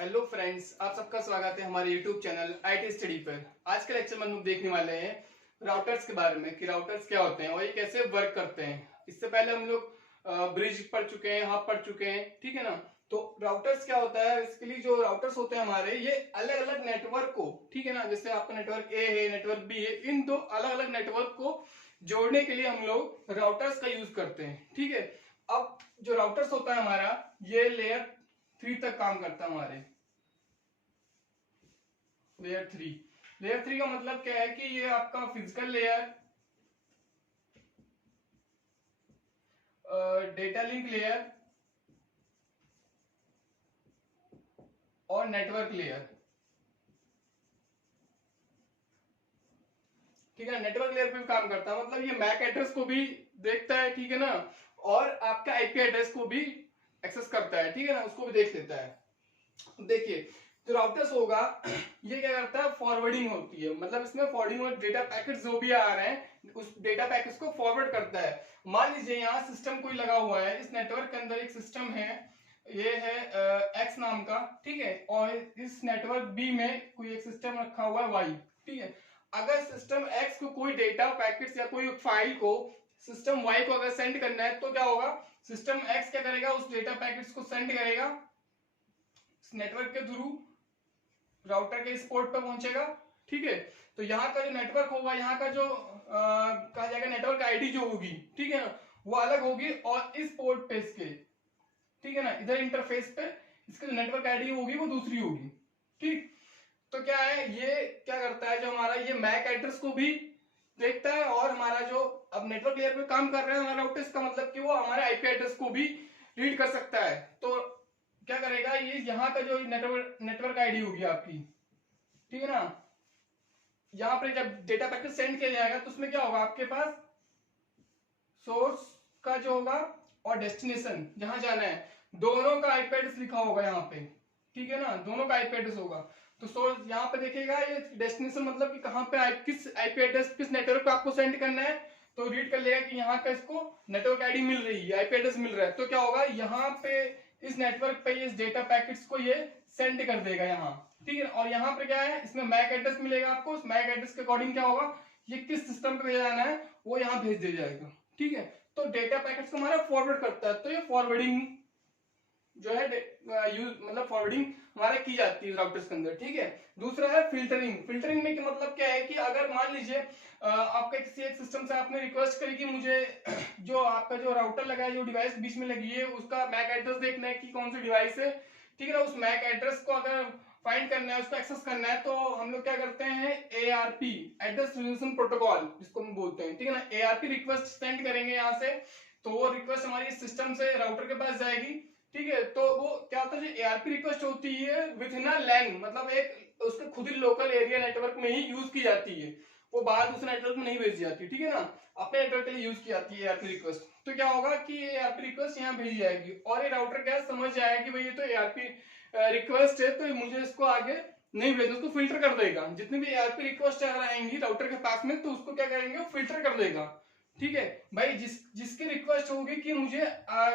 Hello friends, आप सबका स्वागत है हमारे यूट्यूब चैनल आईटी स्टडी पर। आज के लेक्चर में हम लोग देखने वाले हैं राउटर्स के बारे में कि राउटर्स क्या होते हैं और ये कैसे वर्क करते हैं। इससे पहले हम लोग ब्रिज पढ़ चुके हैं, हब पढ़ चुके हैं, ठीक है ना। तो राउटर्स क्या होता है, इसके लिए जो राउटर्स होते हैं हमारे, ये अलग अलग नेटवर्क को, ठीक है ना, जैसे आपका नेटवर्क ए है, नेटवर्क बी है, इन दो अलग अलग नेटवर्क को जोड़ने के लिए हम लोग राउटर्स का यूज करते हैं, ठीक है। अब जो राउटर्स होता है हमारा, ये लेयर 3 तक काम करता है हमारे। लेयर थ्री का मतलब क्या है कि ये आपका physical layer, data link layer और नेटवर्क लेयर, ठीक है। नेटवर्क लेयर पे भी काम करता है, मतलब ये मैक एड्रेस को भी देखता है, ठीक है ना, और आपका आईपी एड्रेस को भी एक्सेस करता है, ठीक है ना, उसको भी देख लेता है। देखिए जो राउटर्स होगा ये क्या करता है, फॉरवर्डिंग होती है, मतलब इसमें फॉरवर्डिंग और डेटा पैकेट जो भी आ रहे हैं उस डेटा पैकेट्स को फॉरवर्ड करता है। मान लीजिए यहाँ सिस्टम कोई लगा हुआ है, इस नेटवर्क के अंदर एक सिस्टम है, ये है एक्स नाम का, ठीक है, और इस नेटवर्क बी में कोई एक सिस्टम रखा हुआ है वाई, ठीक है। अगर सिस्टम एक्स को कोई डेटा पैकेट्स या कोई फाइल को सिस्टम वाई को अगर सेंड करना है तो क्या होगा, सिस्टम एक्स क्या करेगा, उस डेटा पैकेट्स को सेंड करेगा नेटवर्क के थ्रू, राउटर के इस पोर्ट पर पहुंचेगा, ठीक है। तो यहाँ का जो नेटवर्क होगा, यहाँ का जो कहा जाएगा नेटवर्क आईडी जो होगी, ठीक है ना, वो अलग होगी, और इस पोर्ट पे इसके, ठीक है ना, इधर इंटरफेस पे इसकी जो नेटवर्क आईडी होगी वो दूसरी होगी, ठीक। तो क्या है, ये क्या करता है, जो हमारा ये मैक एड्रेस को भी देखता है, और हमारा जो अब नेटवर्क लेयर पे काम कर रहा है हमारा राउटर, इसका मतलब कि वो हमारे आईपी एड्रेस को भी रीड कर सकता है। तो क्या करेगा, ये यहाँ का जो नेटवर्क आईडी होगी आपकी, ठीक है ना, यहाँ पर जब डेटा पैकेट सेंड किया जाएगा तो उसमें क्या होगा, आपके पास सोर्स का जो होगा और डेस्टिनेशन जहां जाना है, दोनों का आईपी एड्रेस लिखा होगा यहाँ पे, ठीक है ना, दोनों का आईपी एड्रेस होगा। तो सोर्स यहाँ पे देखेगा, ये डेस्टिनेशन मतलब कि कहाँ पे किस आईपी एड्रेस किस नेटवर्क पे आपको सेंड करना है, तो रीड कर लेगा कि यहाँ का इसको नेटवर्क आईडी मिल रही है, आईपी एड्रेस मिल रहा है। तो क्या होगा, यहाँ पे इस नेटवर्क पे इस डेटा पैकेट्स को ये सेंड कर देगा यहाँ, ठीक है। और यहाँ पे क्या है, इसमें मैक एड्रेस मिलेगा आपको, उस मैक एड्रेस के अकॉर्डिंग क्या होगा, ये किस सिस्टम पे भेजा जाना है वो यहाँ भेज दिया जाएगा, ठीक है। तो डेटा पैकेट्स को हमारा फॉरवर्ड करता है, तो ये फॉरवर्डिंग जो है यूज मतलब फॉरवर्डिंग हमारा की जाती है राउटर्स के अंदर, ठीक है। दूसरा है फिल्टरिंग। फिल्टरिंग में मतलब क्या है कि अगर मान लीजिए आपका किसी एक सिस्टम से आपने रिक्वेस्ट करी कि मुझे जो आपका जो राउटर लगा है, जो डिवाइस बीच में लगी है, उसका मैक एड्रेस देखना है कि कौन सी डिवाइस है, ठीक है ना, उस मैक एड्रेस को अगर फाइंड करना है, उसको एक्सेस करना है, तो हम लोग क्या करते हैं, एआरपी, एड्रेस रिजोल्यूशन प्रोटोकॉल जिसको हम बोलते हैं, ठीक है ना, एआरपी रिक्वेस्ट सेंड करेंगे यहाँ से, तो वो रिक्वेस्ट हमारी सिस्टम से राउटर के पास जाएगी, ठीक है। तो वो क्या होता है, जो एआरपी रिक्वेस्ट होती है विद इन लैन, मतलब एक उसके खुद ही लोकल एरिया नेटवर्क में ही यूज की जाती है, वो बाहर दूसरे नेटवर्क में नहीं भेजी जाती, ठीक है ना, अपने नेटवर्क के लिए यूज की जाती है एआरपी रिक्वेस्ट। तो क्या होगा कि ये एआरपी रिक्वेस्ट यहाँ भेजी जाएगी, और ये राउटर क्या समझ जाएगा कि भाई ये तो एआरपी रिक्वेस्ट है, तो मुझे इसको आगे नहीं भेजना, उसको फिल्टर कर देगा। जितनी भी एआरपी रिक्वेस्ट अगर आएंगी राउटर के पास में, तो उसको क्या करेंगे, वो फिल्टर कर देगा, ठीक है भाई। जिसकी रिक्वेस्ट होगी कि मुझे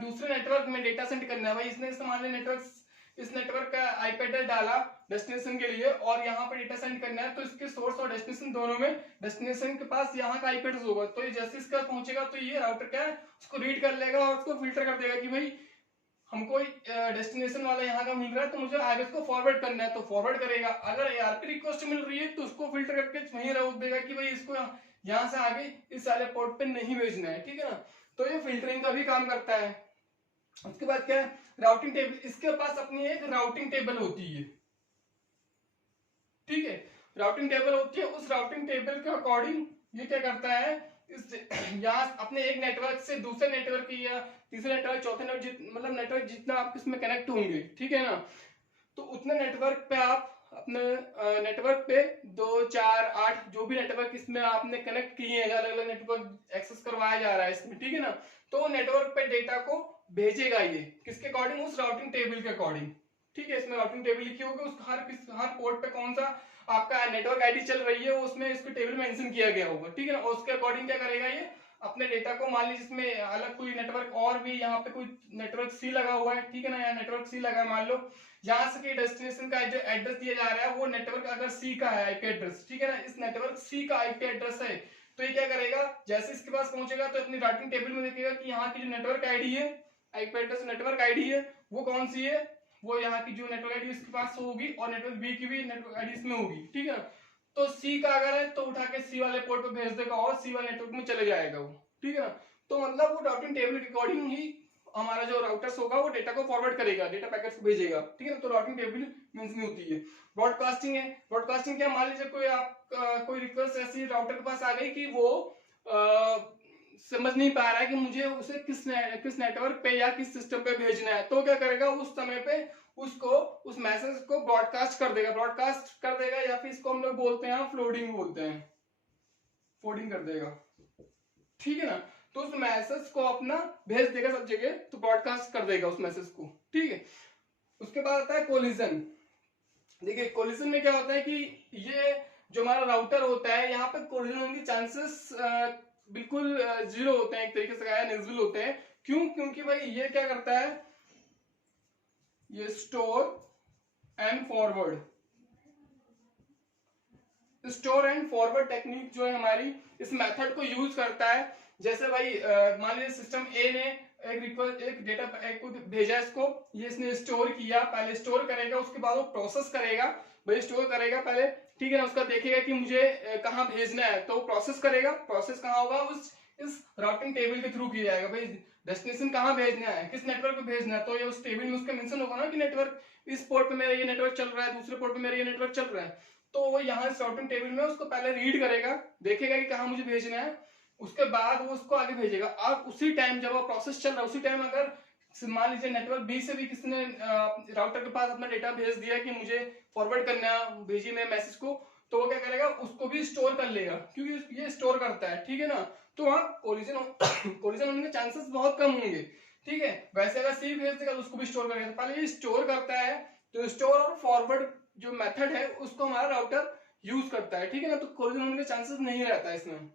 दूसरे नेटवर्क में डेटा सेंड करना है, भाई इसने इस्तेमाल नेटवर्क इस नेटवर्क का आईपी एड्रेस डाला डेस्टिनेशन के लिए, और यहाँ पर डेटा सेंड करना है, तो इसके सोर्स और डेस्टिनेशन दोनों में डेस्टिनेशन के पास यहाँ का आईपी एड्रेस होगा, तो ये जैसे इसका पहुंचेगा तो ये राउटर क्या है, उसको रीड कर लेगा और उसको फिल्टर कर देगा कि भाई हमको डेस्टिनेशन वाला यहाँ का मिल रहा है, तो मुझे आगे उसको फॉरवर्ड करना है, तो फॉरवर्ड करेगा। अगर एआरपी रिक्वेस्ट मिल रही है तो उसको फिल्टर करके वहीं रोक देगा कि भाई इसको यहाँ से आगे इस वाले पोर्ट पे नहीं भेजना है, ठीक है ना। तो ये फिल्टरिंग का भी काम करता है। उसके बाद क्या है, राउटिंग टेबल, इसके पास अपनी एक राउटिंग टेबल होती है, ठीक है, राउटिंग टेबल होती है। उस राउटिंग टेबल के अकॉर्डिंग ये क्या करता है, इस यहाँ अपने एक नेटवर्क से दूसरे नेटवर्क या तीसरे नेटवर्क चौथे नेटवर्क, मतलब नेटवर्क जितना आप इसमें कनेक्ट होंगे, ठीक है ना, तो उतने नेटवर्क पे आप अपने नेटवर्क पे 2 4 8 जो भी नेटवर्क इसमें आपने कनेक्ट किए हैं, अलग अलग नेटवर्क एक्सेस करवाया जा रहा है इसमें, ठीक है ना, तो नेटवर्क पे डेटा को भेजेगा ये किसके अकॉर्डिंग, उस राउटिंग टेबल के अकॉर्डिंग, ठीक है। इसमें राउटिंग टेबल लिखी होगी, उस हर पोर्ट पे कौन सा आपका नेटवर्क आईडी चल रही है, उसमें इसको टेबल मेंशन किया गया होगा, ठीक है ना, और उसके अकॉर्डिंग क्या करेगा ये अपने डेटा को, मान लीजिए इसमें अलग कोई नेटवर्क और भी, यहाँ पे कोई नेटवर्क सी लगा हुआ है, ठीक है ना, यहाँ नेटवर्क सी लगा है मान लो, जहां से कि डेस्टिनेशन का जो एड्रेस दिया जा रहा है वो नेटवर्क अगर सी का है आईपी एड्रेस, ठीक है ना, इस नेटवर्क सी का आईपी एड्रेस है, तो ये क्या करेगा, जैसे इसके पास पहुंचेगा तो अपनी राउटिंग टेबल में देखेगा कि यहाँ की जो नेटवर्क आईडी है, आईपी एड्रेस नेटवर्क आईडी है, वो कौन सी है, वो यहाँ की जो नेटवर्क आईडी इसके पास होगी, और नेटवर्क बी की भी नेटवर्क आईडी इसमें होगी, ठीक है। तो सी का अगर है तो उठा के सी वाले पोर्ट पे भेज देगा और सी वाले नेटवर्क में चले जाएगा वो, ठीक है। तो मतलब वो राउटिंग टेबल के अकॉर्डिंग ही हमारा जो राउटर्स होगा वो डेटा को फॉरवर्ड करेगा, डेटा पैकेट्स को भेजेगा, ठीक है। तो राउटिंग टेबल मींस नहीं होती है। ब्रॉडकास्टिंग है, ब्रॉडकास्टिंग क्या, मान लीजिए कोई आप कोई रिक्वेस्ट ऐसी राउटर के पास आ गई कि वो समझ नहीं पा रहा है कि मुझे उसे किस नेटवर्क पे या किस सिस्टम पे भेजना है, तो क्या करेगा, उस समय पे उसको उस मैसेज को ब्रॉडकास्ट कर देगा, या फिर इसको हम लोग बोलते हैं फ्लोडिंग बोलते हैं, फोर्डिंग कर देगा, ठीक है ना। तो उस मैसेज को अपना भेज देगा सब जगह, तो ब्रॉडकास्ट कर देगा उस मैसेज को, ठीक है। उसके बाद आता है कोलिजन। देखिए कोलिजन में क्या होता है कि ये जो हमारा राउटर होता है, यहाँ पे कोलिजन होने के चांसेस बिल्कुल जीरो होते हैं, एक तरीके से कहा नेगेटिव होते हैं। क्यों? क्योंकि भाई ये क्या करता है, ये स्टोर एंड फॉरवर्ड टेक्निक जो है हमारी, इस मेथड को यूज करता है। जैसे भाई मान लीजिए सिस्टम ए ने एक डेटा को भेजा, इसको ये इसने स्टोर किया, पहले स्टोर करेगा, उसके बाद वो प्रोसेस करेगा, भाई स्टोर करेगा पहले, ठीक है ना, उसका देखेगा कि मुझे कहाँ भेजना है, तो प्रोसेस करेगा, प्रोसेस कहाँ होगा, इस राउटिंग टेबल के थ्रू किया जाएगा, भाई डेस्टिनेशन कहाँ भेजना है, किस नेटवर्क पे भेजना है, तो ये उस टेबल में उसका मेंशन होगा ना कि नेटवर्क इस पोर्ट पे मेरा ये नेटवर्क चल रहा है, दूसरे पोर्ट पे मेरा ये नेटवर्क चल रहा है, तो वो यहाँ इस राउटिंग टेबल में उसको पहले रीड करेगा, देखेगा कि कहाँ मुझे भेजना है, उसके बाद वो उसको आगे भेजेगा। अब उसी टाइम जब वो प्रोसेस चल रहा है, उसी टाइम अगर मान लीजिए नेटवर्क बी से भी किसी ने राउटर के पास अपना डेटा भेज दिया कि मुझे फॉरवर्ड करना है, भेजिए मेरे मैसेज को, तो वो क्या करेगा, उसको भी स्टोर कर लेगा, क्योंकि ये स्टोर करता है, ठीक है ना। तो वहाँ कोलिजन होने के चांसेस बहुत कम होंगे, ठीक है। वैसे अगर सी भेज देगा तो उसको भी स्टोर करेगा, तो पहले ये स्टोर करता है, तो स्टोर और फॉरवर्ड जो मेथड है उसको हमारा राउटर यूज करता है, ठीक है ना। तो कोलिजन होने के चांसेस नहीं रहता है इसमें।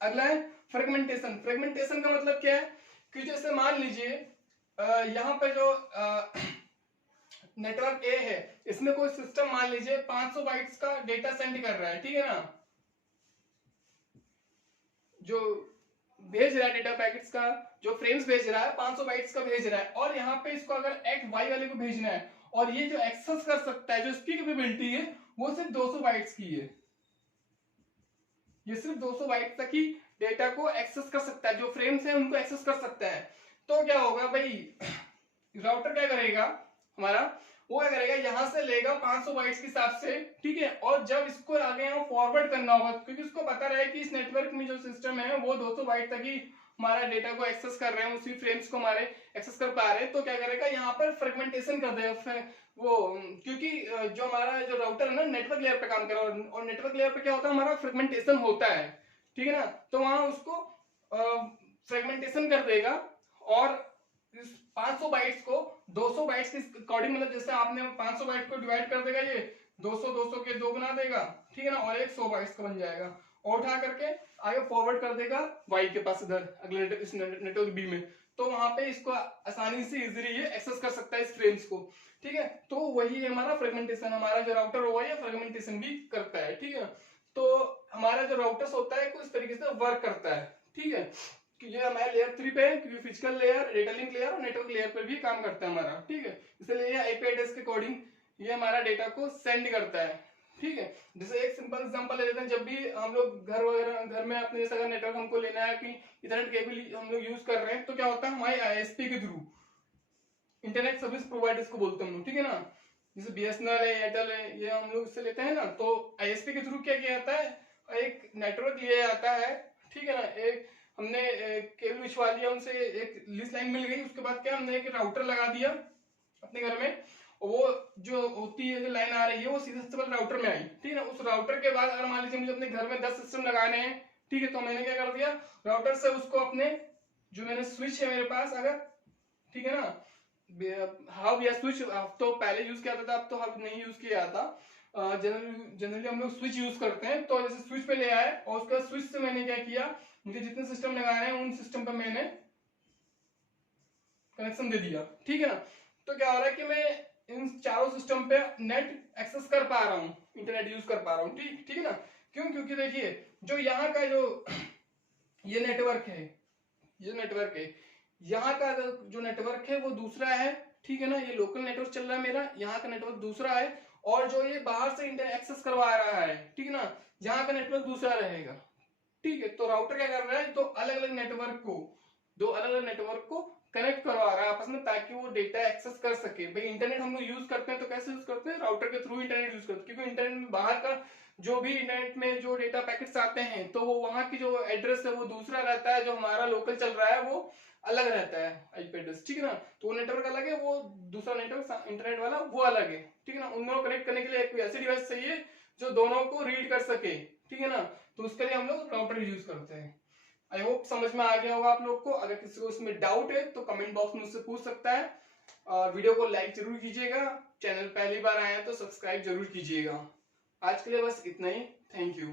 अगला है फ्रेगमेंटेशन। फ्रेगमेंटेशन का मतलब क्या है कि जैसे मान लीजिए यहाँ पे जो नेटवर्क ए है, इसमें कोई सिस्टम मान लीजिए 500 बाइट्स का डेटा सेंड कर रहा है, ठीक है ना, जो भेज रहा है डेटा पैकेट्स का जो फ्रेम्स भेज रहा है 500 बाइट्स का भेज रहा है, और यहाँ पे इसको अगर एक्स वाई वाले को भेजना है, और ये जो एक्सेस कर सकता है, जो इसकी कैपेबिलिटी है वो सिर्फ 200 बाइट्स की है, ये सिर्फ 200 बाइट तक ही डेटा को एक्सेस कर सकता है, जो फ्रेम्स है उनको एक्सेस कर सकता है। तो क्या होगा भाई, राउटर क्या करेगा हमारा, वो क्या करेगा, यहां से लेगा 500 बाइट्स के हिसाब से, ठीक है, और जब इसको आगे यहाँ फॉरवर्ड करना होगा, क्योंकि उसको पता रहे कि इस नेटवर्क में जो सिस्टम है वो 200 बाइट तक ही हमारा डेटा को एक्सेस कर रहे हैं, उसी फ्रेम्स को हमारे एक्सेस कर पा रहे हैं, तो क्या करेगा, यहाँ पर फ्रेगमेंटेशन कर देगा वो, क्योंकि जो हमारा जो राउटर है ना नेटवर्क लेयर पे काम कर रहा है, और नेटवर्क लेयर पे क्या होता है, हमारा फ्रेगमेंटेशन होता है, ठीक है ना। तो वहां उसको फ्रेगमेंटेशन कर देगा, और इस 500 बाइट्स को 200 बाइट्स के अकॉर्डिंग, मतलब जैसे आपने 500 बाइट को डिवाइड कर देगा, ये 200 के 2 बना देगा, ठीक है ना, और एक 100 बाइट्स का बन जाएगा, और उठा करके आगे फॉरवर्ड कर देगा वाई के पास, इधर अगले इस नेटवर्क बी में, तो वहां पे इसको आसानी से इजीली ये एक्सेस कर सकता है इस फ्रेम्स को, ठीक है। तो वही है हमारा फ्रेगमेंटेशन, हमारा जो राउटर होगा ये फ्रेगमेंटेशन भी करता है, ठीक है। तो हमारा जो राउटर्स होता है कुछ तरीके से वर्क करता है, ठीक है, कि ये हमारे लेयर 3 पे है, क्योंकि physical layer, data link layer और नेटवर्क लेयर पर भी काम करता है हमारा, ठीक है। इसलिए ये आईपी एड्रेस के अकॉर्डिंग ये हमारा डेटा को सेंड करता है, ठीक है। जैसे एक सिंपल एग्जांपल ले लेते हैं, जब भी हम लोग घर में अपने जैसा अगर नेटवर्क हमको लेना है कि इथरनेट केबल हम लोग यूज कर रहे हैं, तो क्या होता है, हमारे आईएसपी के थ्रू, इंटरनेट सर्विस प्रोवाइडर्स को बोलते हैं हम लोग, ठीक है ना, जैसे बीएसएनएल है, एयरटेल है, ये हम लोग इससे लेते हैं ना, तो आईएसपी के थ्रू क्या किया जाता है, एक नेटवर्क लिया जाता है, ठीक है ना, एक हमने केबल बिछवा दिया, उनसे एक लीज लाइन मिल गई, उसके बाद क्या हमने एक राउटर लगा दिया अपने घर में, वो जो होती है जो लाइन आ रही है वो सीधे सबसे पहले राउटर में आई, ठीक है ना। उस राउटर के बाद अगर मान लीजिए मुझे अपने घर में 10 सिस्टम लगाने हैं, ठीक है, तो मैंने क्या कर दिया, राउटर से उसको अपने जो मैंने स्विच है मेरे पास अगर, ठीक है ना, हब या स्विच तो पहले यूज किया था, अब तो हब नहीं यूज किया जाता, जनरली हम लोग स्विच यूज करते हैं, तो जैसे स्विच पे ले आए, और उसका स्विच से मैंने क्या किया, उनके जितने सिस्टम लगाए हैं उन सिस्टम पे मैंने कनेक्शन दे दिया, ठीक है ना। तो क्या हो रहा है कि मैं इन चारों सिस्टम पे नेट एक्सेस कर पा रहा हूँ, इंटरनेट यूज कर पा रहा हूँ, ठीक ठीक है ना। क्यों? क्योंकि देखिए जो यहाँ का जो ये नेटवर्क है, ये नेटवर्क है, यहाँ का जो नेटवर्क है वो दूसरा है, ठीक है ना। ये लोकल नेटवर्क चल रहा है मेरा, यहाँ का नेटवर्क दूसरा है, और जो ये बाहर से इंटरनेट एक्सेस करवा रहा है, ठीक है ना, यहाँ का नेटवर्क दूसरा रहेगा, ठीक है। तो राउटर क्या कर रहा है, दो अलग अलग नेटवर्क को कनेक्ट करवा रहा है आपस में, ताकि वो डेटा एक्सेस कर सके। भाई इंटरनेट हम लोग यूज करते हैं तो कैसे यूज करते हैं, राउटर के थ्रू इंटरनेट यूज करते हैं, क्योंकि इंटरनेट में बाहर का जो भी इंटरनेट में जो डेटा पैकेट्स आते हैं तो वो वहां की जो एड्रेस है वो दूसरा रहता है, जो हमारा लोकल चल रहा है वो अलग रहता है आईपी एड्रेस, ठीक है ना। तो वो नेटवर्क अलग है, वो दूसरा नेटवर्क इंटरनेट वाला वो अलग है, ठीक है ना। उन दोनों कनेक्ट करने के लिए कोई ऐसी डिवाइस चाहिए जो दोनों को रीड कर सके, ठीक है ना। तो उसके लिए हम लोग राउटर यूज करते हैं। आई होप समझ में आ गया होगा आप लोग को। अगर किसी को इसमें डाउट है तो कमेंट बॉक्स में मुझसे पूछ सकता है, और वीडियो को लाइक जरूर कीजिएगा, चैनल पहली बार आए हैं तो सब्सक्राइब जरूर कीजिएगा। आज के लिए बस इतना ही, थैंक यू।